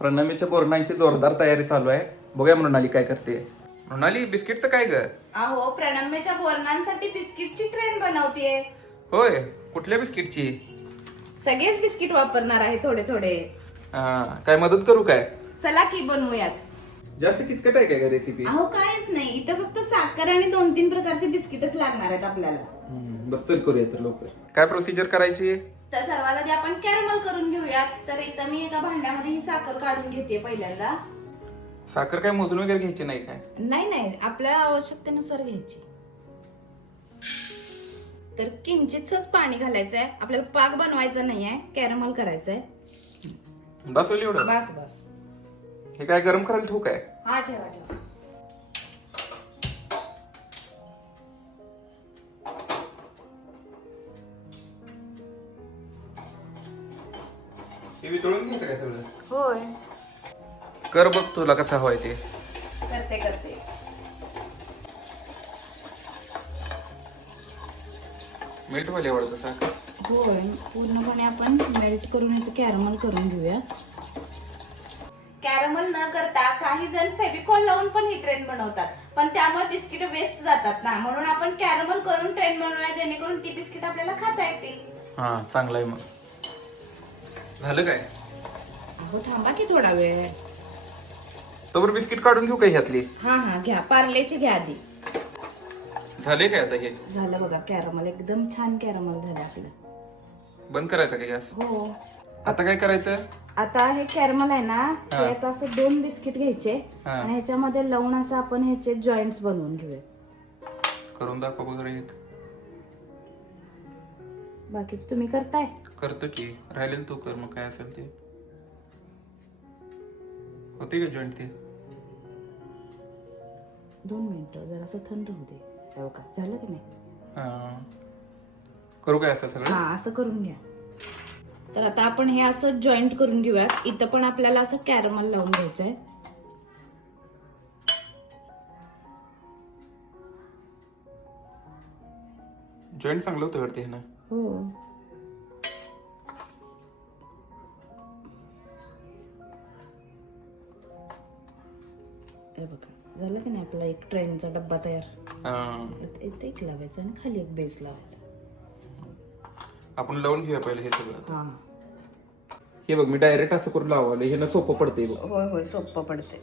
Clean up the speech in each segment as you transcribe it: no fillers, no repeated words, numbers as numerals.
प्रणमीच्या बोरणांची जोरदार तयारी चालू आहे. बघूया मृणाली काय करते. मृणाली, बिस्किटचं काय ग? अहो, प्रणम्यच्या बोरणांसाठी बिस्किटची ट्रेन बनवतीये. होय, कुठल्या बिस्किटची? सगळेच बिस्किट वापरणार आहे थोडे थोडे. काय मदत करू काय? चला की बनवूयात. जास्त किचकट आहे काय रेसिपी? अहो काहीच नाही, इथं फक्त साखर आणि 2-3 प्रकारचे बिस्किटच लागणार आहेत आपल्याला. बरं, चल करूया तर लवकर. काय प्रोसिजर करायची? तर सर्वात आधी आपण कॅरमल करून घेऊयात. तर इथं मी एका भांड्यामध्ये ही साखर काढून घेते पहिल्यांदा. साखर काय मोजून वगैरे घ्यायची नाही काय? नाही, आपल्या आवश्यकतेनुसार घ्यायची. तर किंचितच पाणी घालायचंय. आपल्याला पाक बनवायचा नाहीये, कॅरमल करायचंय. बस होईल एवढं? बस. हे काय गरम करायला ठेवू काय? हा, ठेवा. हे वितळून घ्यायचं काय सगळं? होय, कर बघ तुला कसा हवाय ते. करते. मेल्ट व्हायला एवढं साखर? होय, पूर्णपणे आपण मेल्ट करून याचं कॅरमल करून घेऊया. कॅरमल न करता काही जण फेविकॉल लावून पण ही ट्रेन बनवतात, पण त्यामुळे बिस्किट वेस्ट जातात ना, म्हणून आपण कॅरमल करून ट्रेन बनवूया, जेणेकरून ती बिस्किट आपल्याला खाता येतील. हा, चांगलं आहे. मग झालं काय? हो, थांबा की थोडा वेळ. तोवर बिस्किट काढून घेऊ काय ह्यातली? हा, घ्या. पार्लेचे घ्या आधी. झाले काय आता हे? झालं बघा, कॅरमल एकदम छान कॅरमल झालं आपलं. बंद करायचं का गॅस? हो. आता काय करायचं? आता हे कॅरमल आहे ना, त्यात असं 2 बिस्किट घ्यायचे आणि ह्याच्यामध्ये लावून असं आपण ह्याचे जॉईंट्स बनवून घेऊया. करून दाखव वगैरे एक. बाकीच तुम्ही करताय? करतो की, राहिलेलं तू कर मग काय असेल ते. होते का जॉईंट ते? 2 मिनिटं, जरासं थंड होऊ दे. हो का, झालं की नाही? करू काय असं सगळं? हा, असं करून घ्या. तर आता आपण हे असं जॉईंट करून घेऊया. इथं पण आपल्याला असं कॅरमल लावून घ्यायचंय. जॉईंट चांगलं होतं वाटते ना? हो. हे बघा, झालं की नाही आपला एक ट्रेनचा डब्बा तयार. इथे एक लावायचं आणि खाली एक बेस लावायचा. आपण लावून घेऊया पहिले हे सगळं. हा, हे बघ, मी डायरेक्ट असं करून लावलं, हे ना सोपं पडतंय बघ. होय, सोपं पडतंय.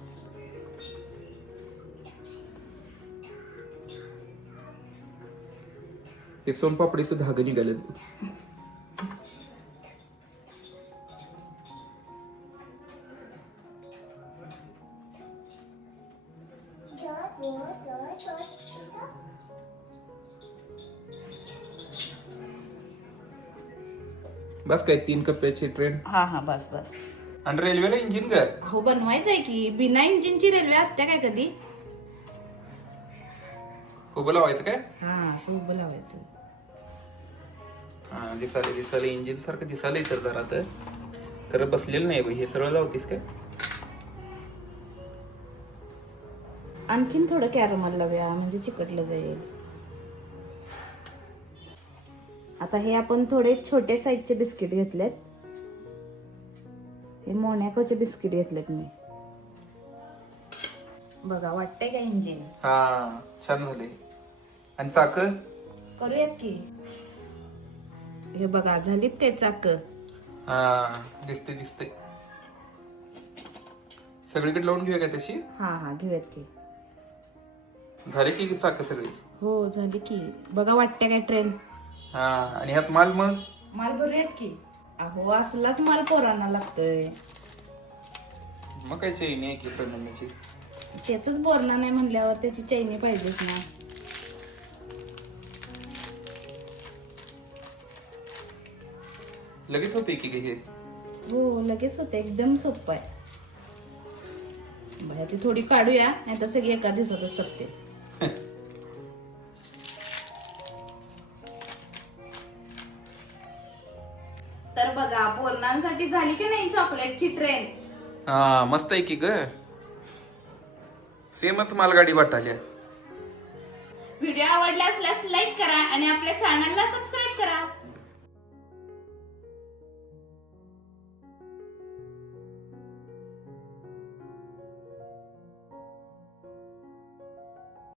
हे सोनपापडीचं धागे निघालेत बघ. बस काय 3 कप्प्याची ट्रेन? हा, बस. आणि रेल्वेला इंजिन का? हो, बनवायचंय की. बिना इंजिनची रेल्वे असते काय कधी? उभं लावायचं काय? हा, असं उभं लावायचं. हा, दिसाले इंजिन सारखं दिसालंय तर जरा. तर खरं बसलेलं नाही बाई. हे सरळ लावतीस काय? आणखीन थोडं कॅरमल लावूया, म्हणजे चिकटलं जाईल. आता हे आपण थोडे छोटे साईजचे बिस्किट घेतलेत. हे मोनॅकोचे बिस्किट घेतलेत मी. बघा, वाटतंय का इंजिन? हा, छान झाले. आणि चाक? करूयात की. हे बघा, झालीत ते चाक. हा, दिसते. सगळीकडे लावून घेऊया का तशी? हा, घेऊयात की. झाले की चाक सगळी? हो, झाली की. बघा, वाटतंय काय ट्रेन? हा, आणि ह्यात माल? मग माल भरूयात की. अहो, असलाच माल पोरांना लागतोय. मग काय चैनी आहे की प्रणमीची? त्याच बोरणा नाही म्हणल्यावर त्याची चैनी पाहिजेच ना. लगेच होते की हे? हो, लगेच होते. एकदम सोपं आहे. ती थोडी काढूया, नाही तर सगळी एका दिवसातच संपते. तर बघा, बोरणांसाठी झाली की नाही चॉकलेटची ट्रेन? हा, मस्त आहे की ग. सेमच मालगाडी वाटाल्या. व्हिडिओ आवडला असल्यास लाईक करा आणि आपल्या चॅनलला सबस्क्राईब करा.